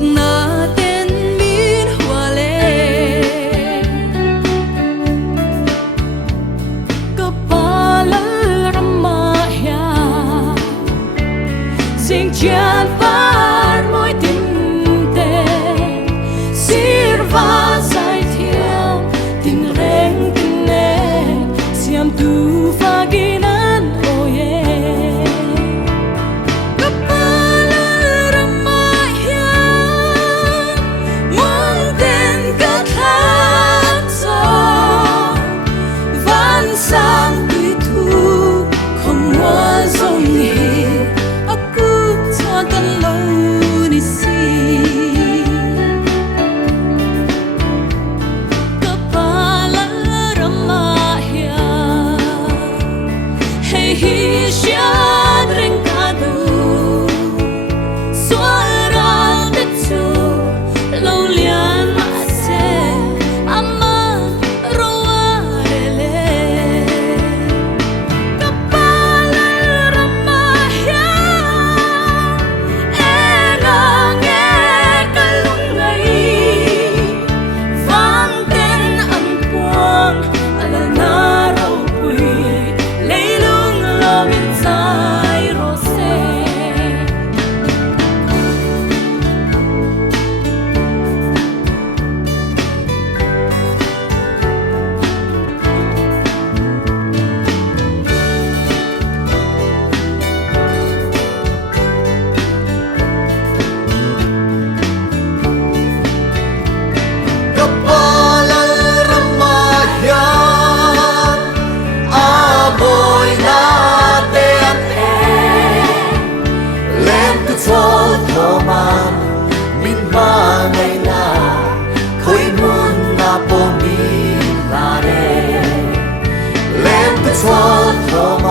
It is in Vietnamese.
na tên min hoa lệ kepala ramaya sing chan par môi tình tê sirva sai thiam tình reng tình nè siam tu faginan oye sang tùy thu không hoa dòng nhỉ aku cho tan lâu đi si kepala ramaya hey hi siad ring kadu suara betu lâu lian ase ama roarele min ba ngày na khơi muôn na po mi la re lên tu cho thọ